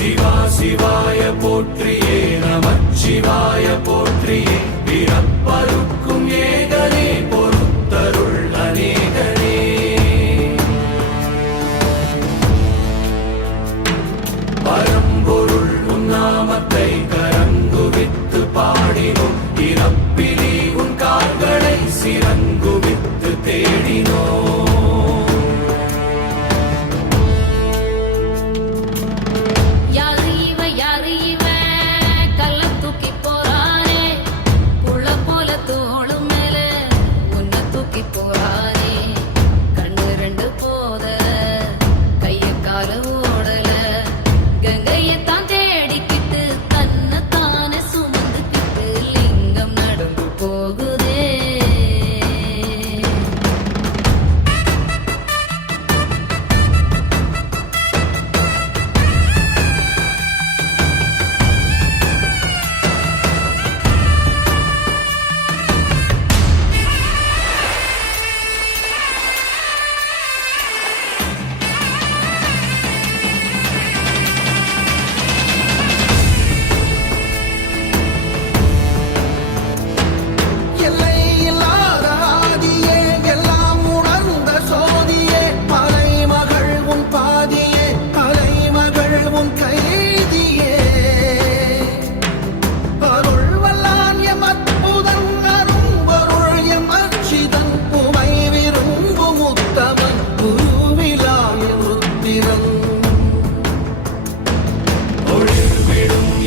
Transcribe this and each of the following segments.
சிவா சிவாய போற்றியே நமச்சிவாய போற்றியே. பிறப்பருக்கும் ஏகனே பொறுத்தருள் அநேகனே. பரம்பொருள் உன்னாமத்தை கரங்குவித்து பாடினோம். இறப்பிலே உன் கால்களை சிறந்த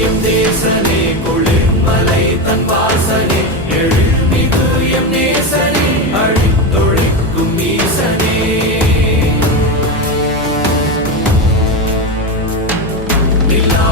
எம் தேசனே குளிர்மலை தன் வாசனே எழுமிகு எம் நேசனே அழித்தொழிக்கும் ஈசனே நிலா